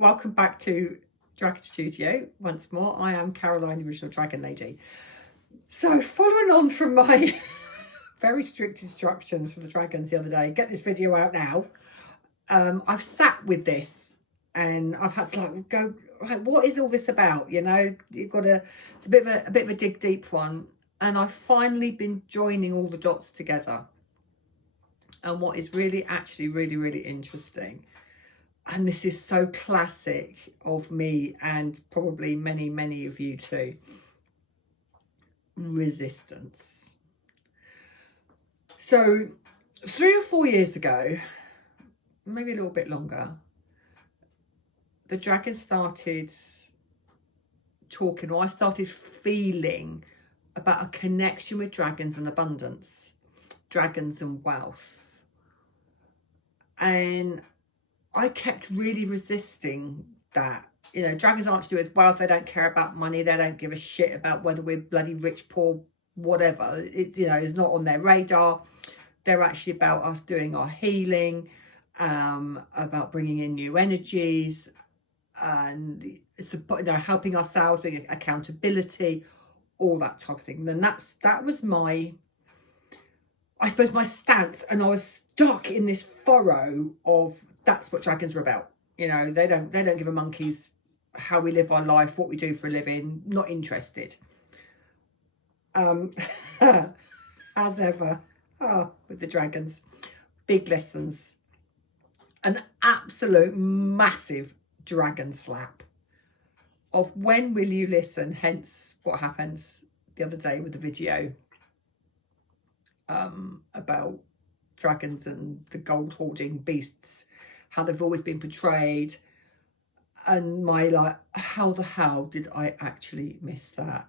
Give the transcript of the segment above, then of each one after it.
welcome back to Dragon Studio once more. I am Caroline, the original Dragon Lady. So following on from my very strict instructions from the dragons the other day, get this video out now. I've sat with this and I've had to like go, right, what is all this about? You know, you've got it's a bit of a dig deep one. And I've finally been joining all the dots together. And what is really actually really interesting, and this is so classic of me and probably many of you too, resistance. So 3 or 4 years ago, maybe a little bit longer, the dragon started talking, or I started feeling about a connection with dragons and abundance, dragons and wealth. And I kept really resisting that. You know, dragons aren't to do with wealth. They don't care about money. They don't give a shit about whether we're bloody rich, poor, whatever. It's, you know, it's not on their radar. They're actually about us doing our healing, about bringing in new energies, and you know, helping ourselves, being accountability, all that type of thing. And that was my, I suppose, my stance. And I was stuck in this furrow of, that's what dragons are about. You know, they don't give a monkey's how we live our life, what we do for a living. Not interested. As ever, with the dragons, big lessons, an absolute massive dragon slap of when will you listen. Hence what happens the other day with the video about dragons and the gold hoarding beasts, how they've always been portrayed, and my like, how the hell did I actually miss that?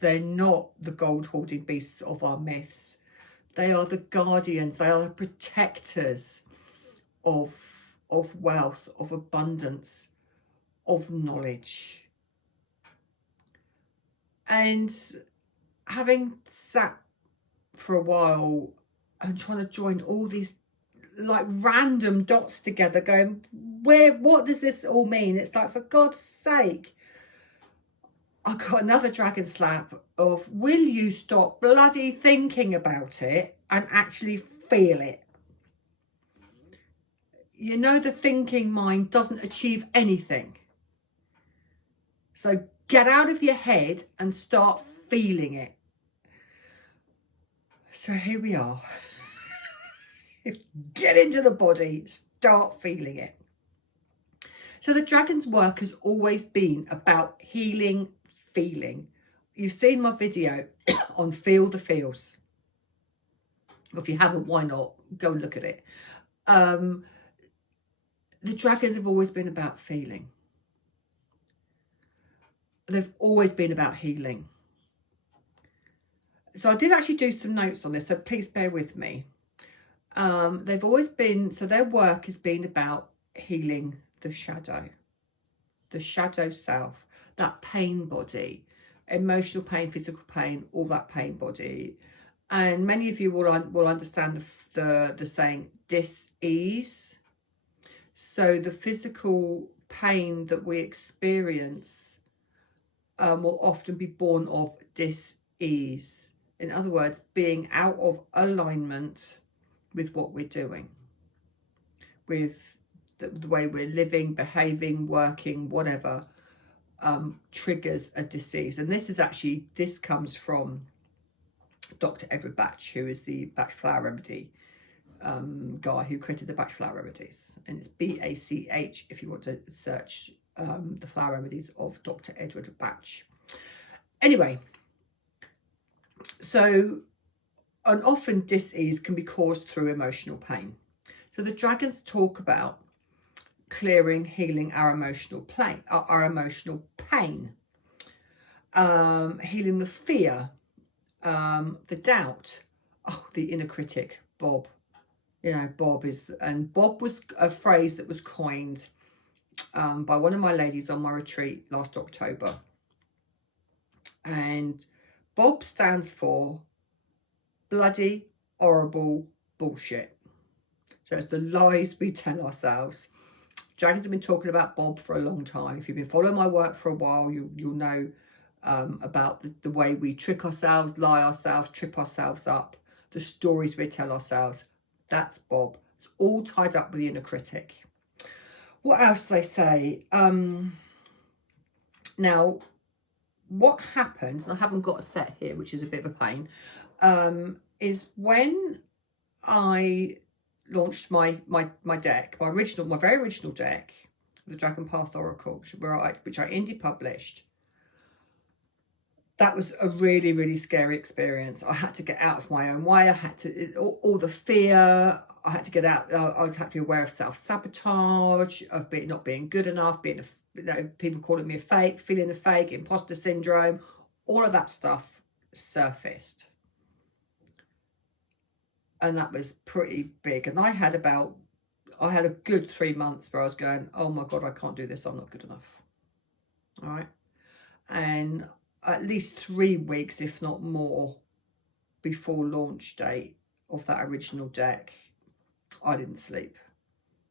They're not the gold hoarding beasts of our myths. They are the guardians. They are the protectors of wealth, of abundance, of knowledge. And having sat for a while and trying to join all these like random dots together, going, what does this all mean? It's like, for God's sake, I got another dragon slap of, will you stop bloody thinking about it and actually feel it? You know, the thinking mind doesn't achieve anything. So get out of your head and start feeling it. So here we are. Get into the body, start feeling it. So the dragon's work has always been about healing, feeling. You've seen my video on Feel the Feels. If you haven't, why not? Go and look at it. The dragons have always been about feeling. They've always been about healing. So I did actually do some notes on this, so please bear with me. They've always been, so their work has been about healing the shadow self, that pain body, emotional pain, physical pain, all that pain body. And many of you will understand the saying dis-ease. So the physical pain that we experience will often be born of dis-ease. In other words, being out of alignment with what we're doing, with the way we're living, behaving, working, whatever, triggers a disease. And this comes from Dr. Edward Bach, who is the Bach flower remedy guy who created the Bach flower remedies. And it's BACH if you want to search the flower remedies of Dr. Edward Bach. Anyway, so, and often dis-ease can be caused through emotional pain. So the dragons talk about clearing, healing our emotional pain, healing the fear, the doubt, the inner critic, Bob. You know, Bob was a phrase that was coined by one of my ladies on my retreat last October. And Bob stands for bloody horrible bullshit. So it's the lies we tell ourselves. Dragons have been talking about Bob for a long time. If you've been following my work for a while, you'll know about the way we trick ourselves, lie ourselves, trip ourselves up, the stories we tell ourselves. That's Bob. It's all tied up with the inner critic. What else do they say? Now, what happens, and I haven't got a set here, which is a bit of a pain, is when I launched my deck, my very original deck, the Dragon Path Oracle, which I indie published. That was a really, really scary experience. I had to get out of my own way. I had to, all the fear, I had to get out. I was had to be aware of self-sabotage, of not being good enough, people calling me a fake, feeling the fake, imposter syndrome, all of that stuff surfaced. And that was pretty big. And I had a good 3 months where I was going, oh my God, I can't do this. I'm not good enough. All right. And at least 3 weeks, if not more, before launch date of that original deck, I didn't sleep.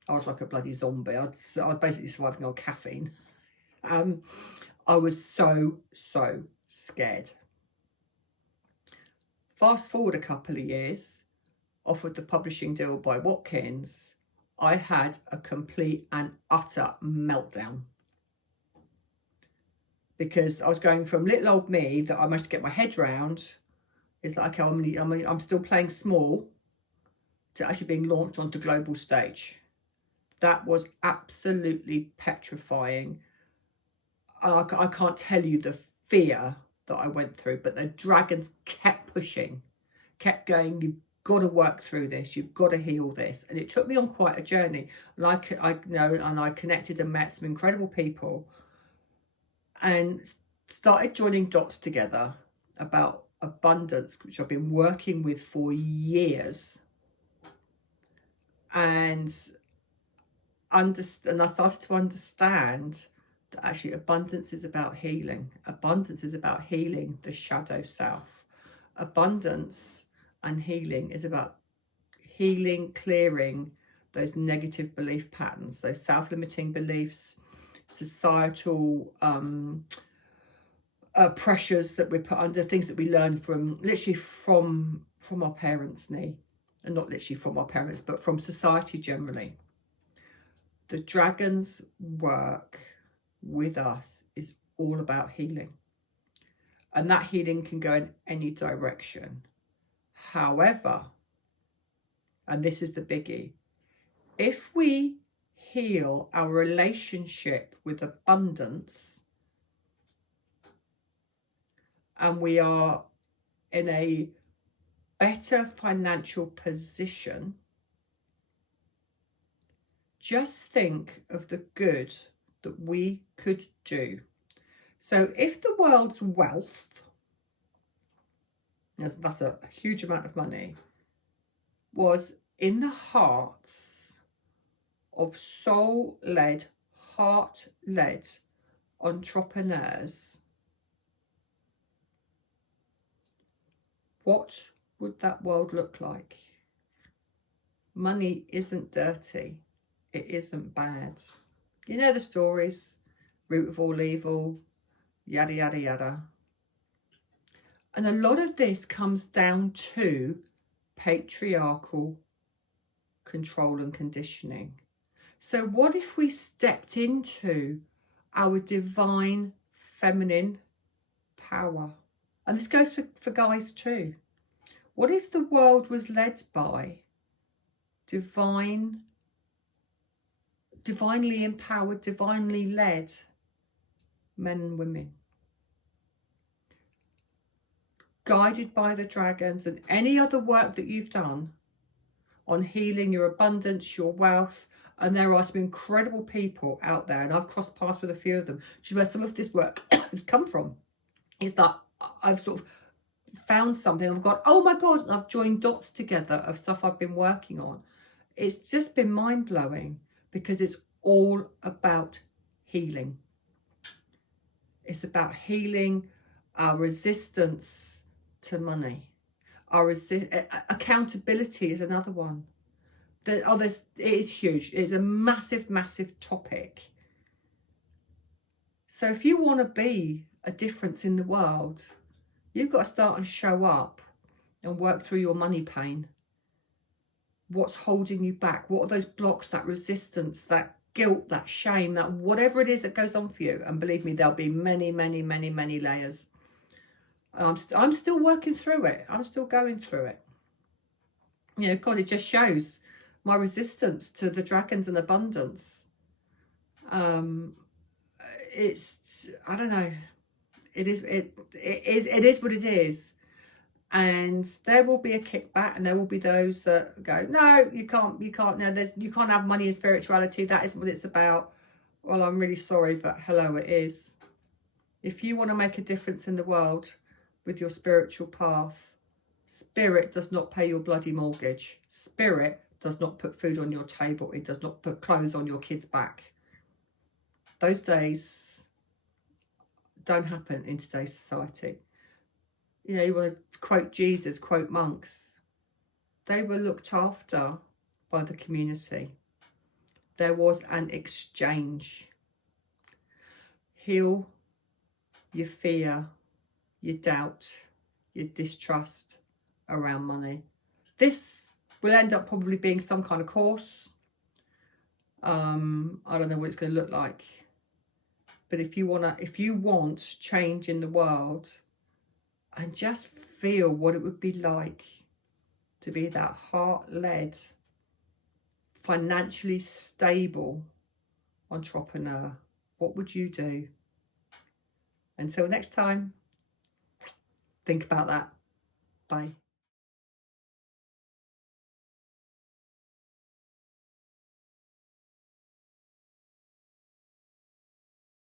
I was like a bloody zombie. I was basically surviving on caffeine. I was so scared. Fast forward a couple of years, offered the publishing deal by Watkins, I had a complete and utter meltdown. Because I was going from little old me that I managed to get my head round, it's like, okay, I'm still playing small, to actually being launched onto global stage. That was absolutely petrifying. I can't tell you the fear that I went through, but the dragons kept pushing, kept going, you've got to work through this, you've got to heal this. And it took me on quite a journey. And I connected and met some incredible people and started joining dots together about abundance, which I've been working with for years. And I started to understand that actually abundance is about healing. Abundance is about healing the shadow self. Abundance and healing is about healing, clearing those negative belief patterns, those self-limiting beliefs, societal pressures that we put under, things that we learn from literally from our parents' knee, and not literally from our parents, but from society generally. The dragons' work with us is all about healing, and that healing can go in any direction. However, and this is the biggie, if we heal our relationship with abundance and we are in a better financial position, just think of the good that we could do. So if the world's wealth, that's a huge amount of money, was in the hearts of soul-led, heart-led entrepreneurs, what would that world look like? Money isn't dirty. It isn't bad. You know the stories, root of all evil, yada, yada, yada. And a lot of this comes down to patriarchal control and conditioning. So what if we stepped into our divine feminine power? And this goes for guys too. What if the world was led by divinely empowered, divinely led men and women, guided by the dragons, and any other work that you've done on healing your abundance, your wealth? And there are some incredible people out there, and I've crossed paths with a few of them, which is where some of this work has come from. It's that I've sort of found something, I've got, oh my God, and I've joined dots together of stuff I've been working on. It's just been mind-blowing, because it's all about healing. It's about healing our resistance to money. Accountability is another one. It is huge. It's a massive, massive topic. So if you want to be a difference in the world, you've got to start and show up and work through your money pain. What's holding you back? What are those blocks, that resistance, that guilt, that shame, that whatever it is that goes on for you? And believe me, there'll be many, many, many, many layers. I'm still working through it. I'm still going through it. You know, God, it just shows my resistance to the dragons and abundance. It's, I don't know. It is what it is. And there will be a kickback, and there will be those that go, no, you can't, no, you can't have money and spirituality. That isn't what it's about. Well, I'm really sorry, but hello, it is. If you want to make a difference in the world with your spiritual path, spirit does not pay your bloody mortgage. Spirit does not put food on your table. It does not put clothes on your kids' back. Those days don't happen in today's society. You know, you want to quote Jesus, quote monks. They were looked after by the community. There was an exchange. Heal your fear, your doubt, your distrust around money. This will end up probably being some kind of course. I don't know what it's going to look like. But if you want change in the world, and just feel what it would be like to be that heart-led, financially stable entrepreneur, what would you do? Until next time, think about that. Bye.